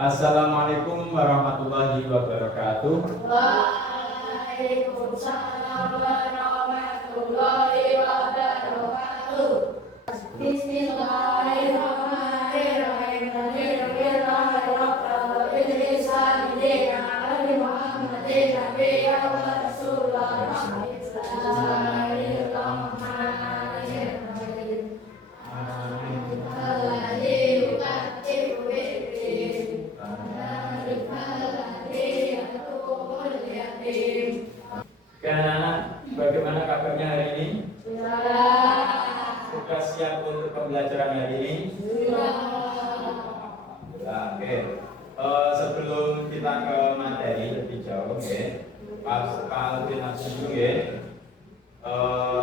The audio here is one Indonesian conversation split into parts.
Assalamualaikum warahmatullahi wabarakatuh. Waalaikumsalam warahmatullahi wabarakatuh. Bismillahirrahmanirrahim. Bagaimana kabarnya hari ini? Sudah siap untuk pembelajaran hari ini? Oke. Sebelum kita ke materi lebih jauh, Pak langsung dulu ya.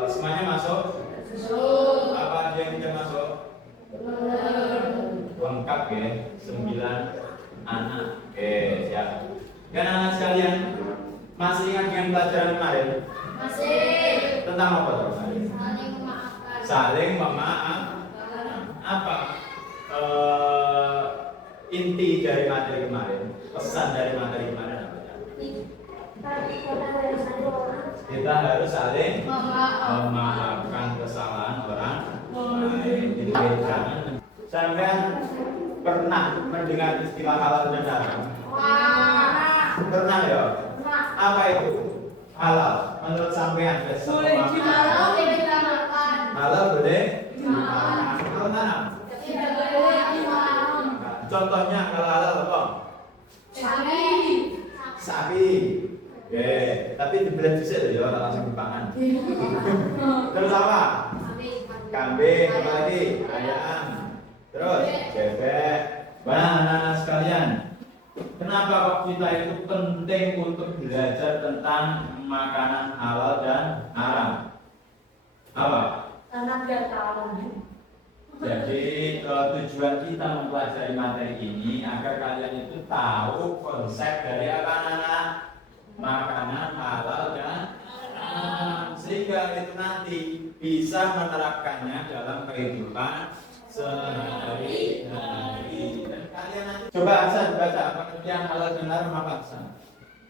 Semuanya masuk? Apa aja yang tidak masuk? Lengkap ya, 9 anak. Oke, siap. Dan anak sekalian, masih ingat dengan pelajaran kemarin? Masih. Tentang apa kemarin? Saling memaafkan. Saling memaafkan. Apa inti dari materi kemarin? Pesan dari materi kemarin apa? Kita harus saling memaafkan kesalahan orang lain. Jangan sampai pernah mendengar istilah halal dan haram? Pernah ya? Apa itu halal? Menurut sampean Boleh dimakan. halal boleh dimakan. Kalau haram? Tidak boleh dimakan. Contohnya kalau halal apa? Sapi. Oke, tapi dibelah dhisik ya, ora langsung dipangan. Terus apa? Kambing, apa lagi? Ayam. Terus bebek. Nah, sekalian, kenapa kok kita itu penting untuk belajar tentang makanan halal dan haram? Apa? Karena biar tahu. Jadi tujuan kita mempelajari materi ini agar kalian itu tahu konsep dari apa anak makanan halal dan haram, sehingga itu nanti bisa menerapkannya dalam kehidupan sehari-hari. Dan kalian nanti coba Hasan baca pengertian halal dan haram apa Hasan?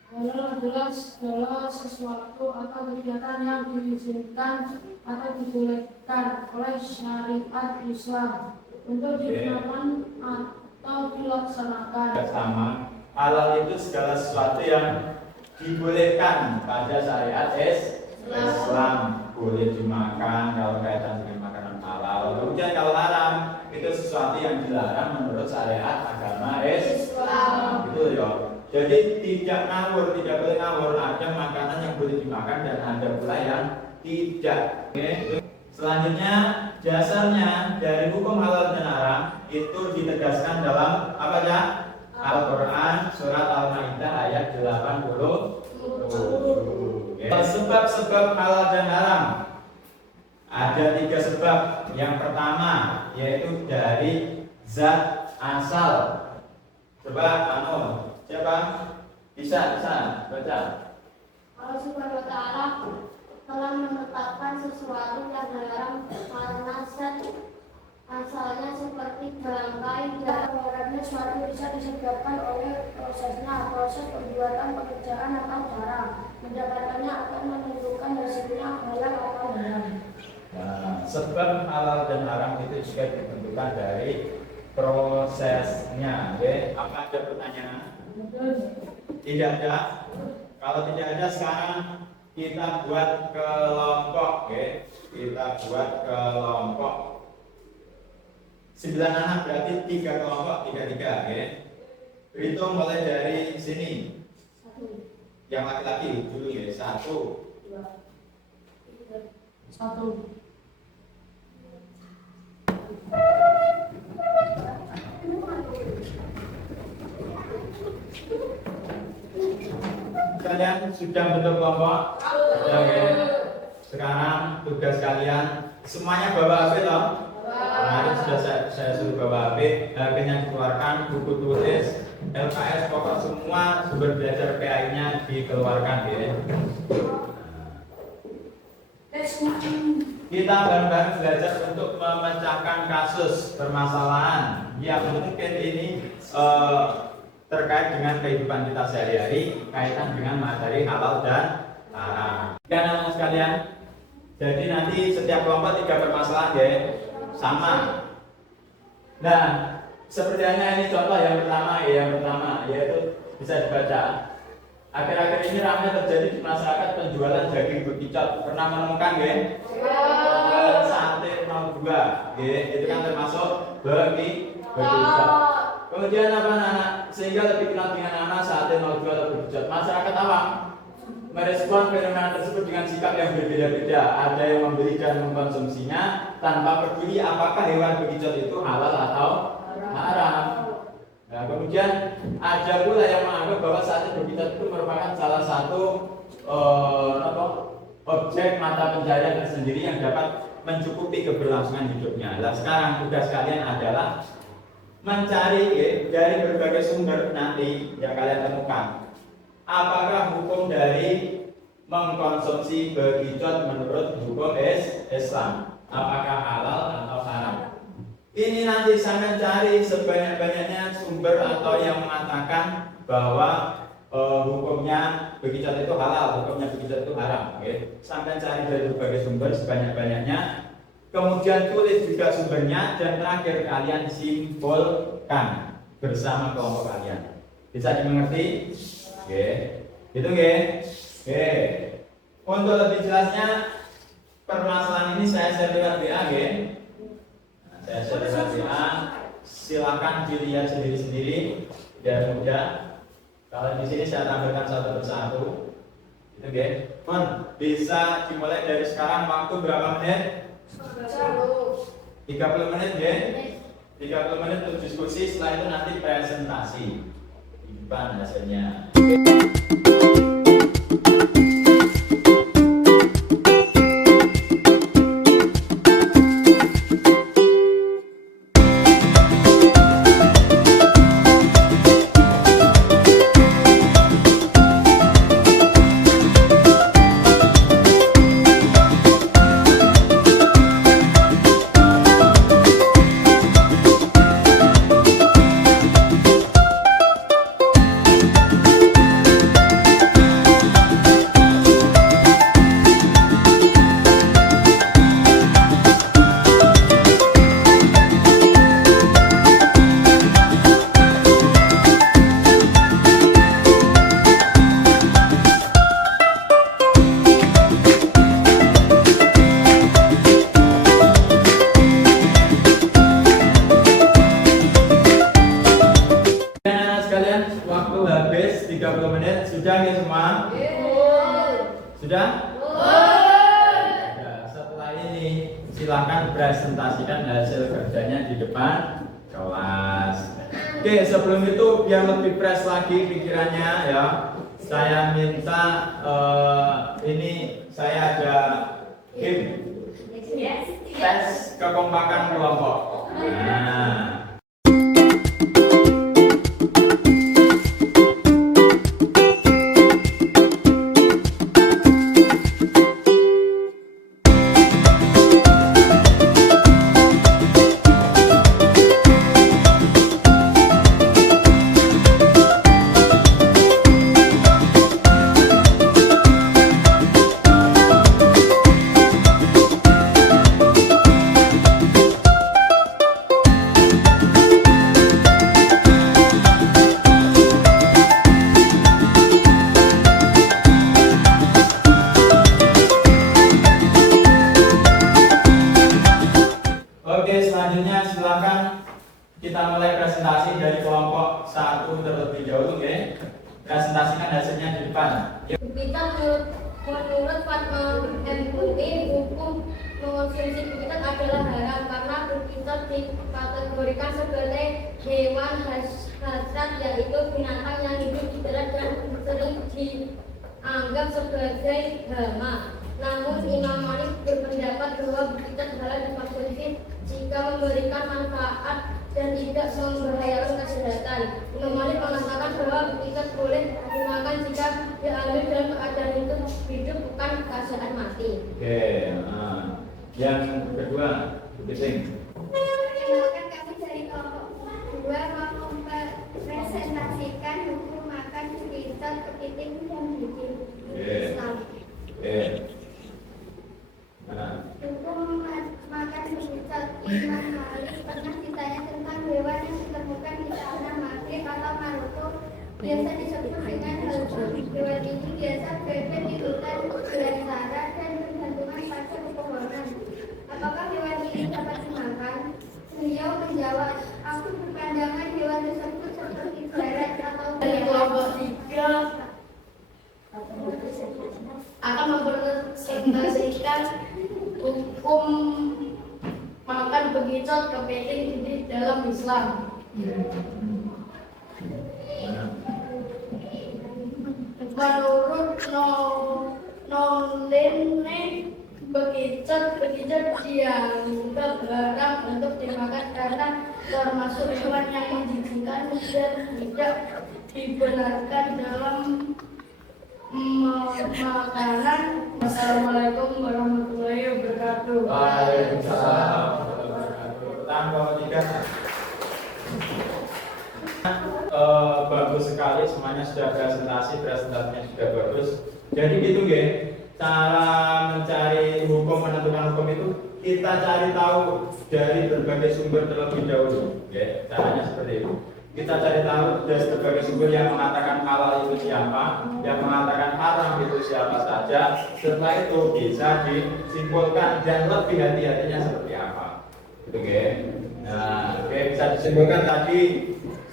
Halal adalah segala sesuatu atau kegiatan yang diizinkan atau dibolehkan oleh syariat Islam untuk digunakan atau dilaksanakan. Sama, halal itu segala sesuatu yang dibolehkan pada syariat Islam, boleh dimakan kalau kaitan dengan makanan halal. Kemudian kalau haram itu sesuatu yang dilarang menurut syariat agama Islam. Gitu ya. Jadi tidak ngawur, tidak boleh ngawur. Ada makanan yang boleh dimakan dan ada pula yang tidak. Oke. Selanjutnya dasarnya dari hukum halal dan haram itu ditegaskan dalam apa ya? Al-Quran surat Al-Maidah ayat 80. Sebab-sebab halal dan haram ada 3 sebab. Yang pertama yaitu dari zat asal. Coba siapa? Bisa baca. Allah Subhanahu wa Ta'ala telah menetapkan sesuatu yang haram karena zat asalnya seperti bangkai dan haramnya suatu bisa disebabkan oleh proses pembuatan pekerjaan atau cara mendapatkannya akan menentukan hasilnya halal atau haram. Nah, sebab halal dan haram itu juga ditentukan dari prosesnya. Apa ada pertanyaan? Tidak ada. Kalau tidak ada, sekarang kita buat kelompok, kita buat kelompok 9 anak berarti 3 kelompok, 3. Hitung mulai dari sini. Yang laki-laki dulu ya, 1, 2, 1. Kalian sudah bentuk kelompok? Oke. Sekarang tugas kalian semuanya bawa HP toh? Kemarin sudah saya suruh bawa HP, HP-nya dikeluarkan, buku tulis, LKS, pokok semua sumber belajar PAI-nya dikeluarkan ya. Kita bareng-bareng belajar untuk memecahkan kasus permasalahan yang mungkin ini terkait dengan kehidupan kita sehari-hari, kaitan dengan materi halal dan haram. Kan anak sekalian, jadi nanti setiap kelompok 3 permasalahan ya, sama. Nah, seperti ini contoh yang pertama yaitu bisa dibaca. Akhir-akhir ini ramai terjadi di masyarakat penjualan daging bekicot. Pernah menemukan nggih? Sate 02, nggih, itu kan termasuk bekicot. Kemudian apa anak? Sehingga lebih kenal dengan nama sate 02 atau bekicot. Masyarakat awam merespon fenomena tersebut dengan sikap yang berbeda-beda. Ada yang membeli dan mengkonsumsinya tanpa peduli apakah hewan bekicot itu halal atau haram. Nah, kemudian ada pula yang menganggap bahwa sate bekicot itu merupakan salah satu objek mata pencaharian tersendiri yang dapat mencukupi keberlangsungan hidupnya. Nah, sekarang tugas kalian adalah mencari dari berbagai sumber nanti yang kalian temukan. Apakah hukum dari mengkonsumsi bekicot menurut hukum Islam? Apakah halal atau haram? Ini nanti saya mencari sebanyak-banyaknya sumber atau yang mengatakan bahwa hukumnya bekicot itu halal, hukumnya bekicot itu haram. Okay? Sampai cari dari berbagai sumber sebanyak-banyaknya. Kemudian tulis juga sumbernya dan terakhir kalian simpulkan bersama kelompok kalian. Bisa dimengerti? Oke, itu oke. Oke. Untuk lebih jelasnya permasalahan ini saya share lewat WA, oke. Saya share lewat WA. Silakan dilihat sendiri-sendiri biar mudah. Kalau di sini saya tampilkan satu persatu. Itu oke. Pun bisa dimulai dari sekarang. Waktu berapa menit? 30 menit ya. 30 menit untuk diskusi. Setelah itu nanti presentasi. Di depan hasilnya. Sudah ya semua? Sudah? Ya, setelah ini silahkan presentasikan hasil kerjanya di depan kelas. Oke, sebelum itu biar lebih fresh lagi pikirannya ya, saya minta ini saya ada game tes kekompakan kelompok. Nah. Kita mulai presentasi dari kelompok 1 terlebih dahulu, oke? Presentasikan hasilnya di depan. Kita menurut fatwa MUI, hukum mengonsumsi bekicot adalah haram karena bekicot dikategorikan sebagai hewan hasrat, yaitu binatang yang hidup di darat dan sering dianggap sebagai hama. Namun Imam Malik berpendapat bahwa bekicot halal dikonsumsi jika memberikan manfaat dan tidak membahayakan kesehatan. Imam Malik mengatakan bahwa bekicot boleh digunakan jika diambil dalam keadaan hidup bukan keadaan mati. Oke, yang kedua, Perkenalkan kami dari kelompok 2 mempresentasikan kepiting dan bikin Oke. Islam. Oke. Nah, Hukum makan bekicot. Imam Malik pernah ditanya tentang hewan yang ditemukan di tanah Maghrib atau Maroko, biasa disebut dengan halus. Hewan ini biasa berada di hutan belantara dan bergantungan pada pepohonan. Apakah hewan ini dapat dimakan? Beliau menjawab, aku berpandangan hewan tersebut seperti barat atau Dari kelompok 3 akan mempresentasikan hukum makan bekicot kepiting di dalam Islam. Menurut Nolene, bekicot dianggap haram untuk dimakan karena termasuk hewan yang menjijikkan dan tidak dibenarkan dalam makanan. Assalamualaikum warahmatullahi wabarakatuh. Waalaikumsalam warahmatullahi wabarakatuh. Tanggal 3. Bagus sekali, semuanya sudah presentasinya sudah bagus. Jadi gitu nggih, cara mencari hukum, menentukan hukum itu kita cari tahu dari berbagai sumber terlebih dahulu. Nggih, caranya seperti itu. Kita cari tahu dari berbagai sumber yang mengatakan halal itu siapa, yang mengatakan haram itu siapa saja. Setelah itu bisa disimpulkan dan lebih hati-hatinya seperti apa. Gitu nggih. Nah, oke, bisa disimpulkan tadi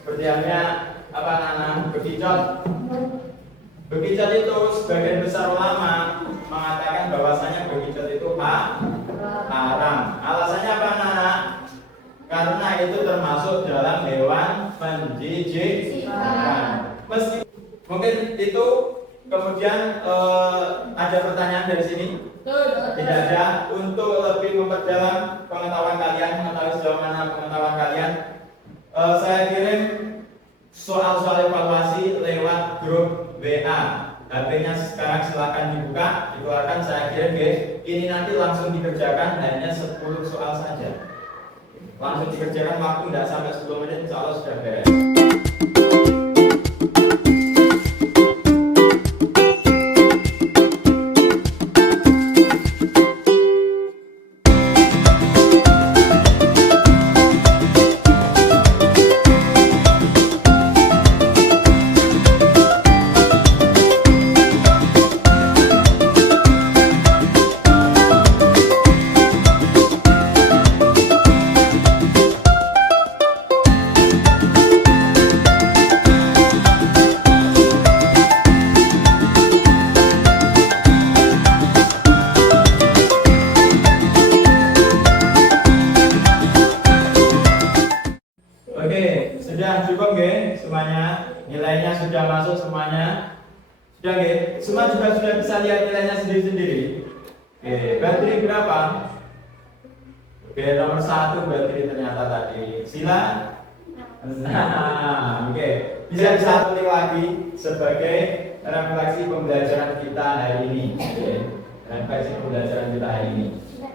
seperti halnya apa namanya bekicot. Bekicot itu sebagian besar ulama mengatakan bahwasanya bekicot itu haram. Alasannya apa anak? Karena itu termasuk dalam hewan menjijikkan. Meski mungkin itu kemudian ada pertanyaan dari sini. Tidak ada. Untuk lebih memperdalam pengetahuan kalian, mengetahui sejauh mana pengetahuan kalian, saya kirim soal-soal evaluasi lewat grup WA. HP-nya sekarang silakan dibuka, dikeluarkan, saya kirim guys. Ini nanti langsung dikerjakan, hanya 10 soal saja. Langsung dikerjakan, waktu tidak sampai 10 menit, insya Allah sudah beres. Oke, sudah cukup nggih semuanya? Nilainya sudah masuk semuanya? Sudah nggih? Semua juga sudah bisa lihat nilainya sendiri-sendiri. Oke, bateri berapa? Oke, nomor 1 bateri ternyata tadi. Sila? Nah, oke. Bisa disatukan lagi sebagai refleksi pembelajaran kita hari ini. Oke, refleksi pembelajaran kita hari ini.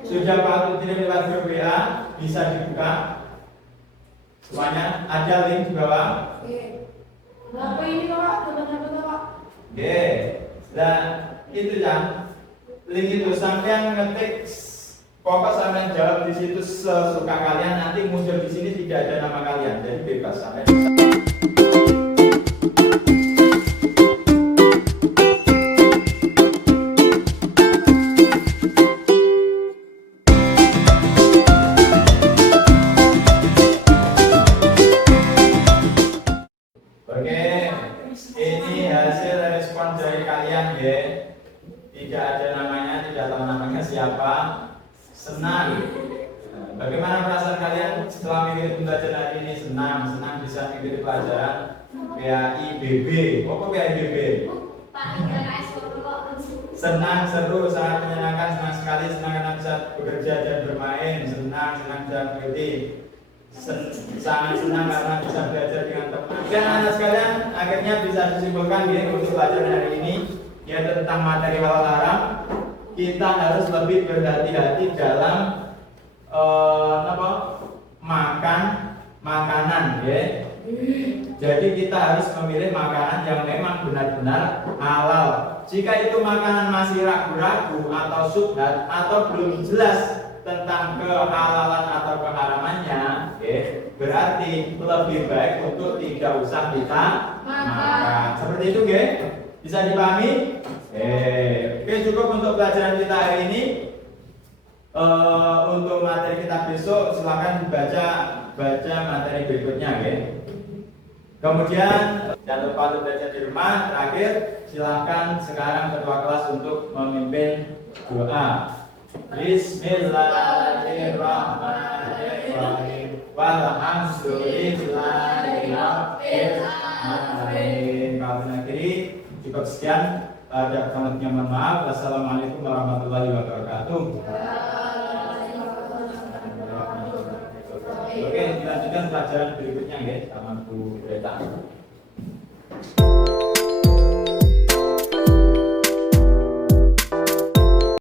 Sudah patut kirim lewat grup WA, bisa dibuka. Semuanya ada link di bawah. Berapa ini Pak? Pak? Oke. Dan itu ya. Link itu sampai ngetik pokok sampai jawab di situ sesuka kalian, nanti muncul di sini tidak ada nama kalian. Jadi bebas sampai. Ini hasil respon dari kalian ya. Tidak ada namanya, tidak tahu namanya siapa. Senang. Bagaimana perasaan kalian setelah mengikuti pembelajaran hari ini? Senang bisa mengikuti pelajaran PAIBB. Apa PAIBB? Senang, seru, sangat menyenangkan, senang sekali, senang karena bisa bekerja dan bermain, senang bisa mengikuti. Sangat senang karena bisa belajar dengan teman. Dan anak sekalian, akhirnya bisa disimpulkan ya, untuk pelajaran hari ini yaitu tentang materi halal haram. Kita harus lebih berhati-hati dalam makan makanan ya. Jadi kita harus memilih makanan yang memang benar-benar halal. Jika itu makanan masih ragu-ragu atau syubhat atau belum jelas tentang kehalalan atau keharamannya, berarti lebih baik untuk tidak usah kita makan. Seperti itu, bisa dipahami? Oke, cukup untuk pelajaran kita hari ini. Untuk materi kita besok silakan baca materi berikutnya, Kemudian jangan lupa untuk baca di rumah. Terakhir, silakan sekarang ketua kelas untuk memimpin doa. Bismillahirrahmanirrahim. Walhamdulillahirabbil alamin. Kalau akhiri cukup sekian. Ada kurangnya mohon maaf. Wassalamualaikum warahmatullahi wabarakatuh. Oke, dilanjutkan pelajaran berikutnya, sama Bu Reta.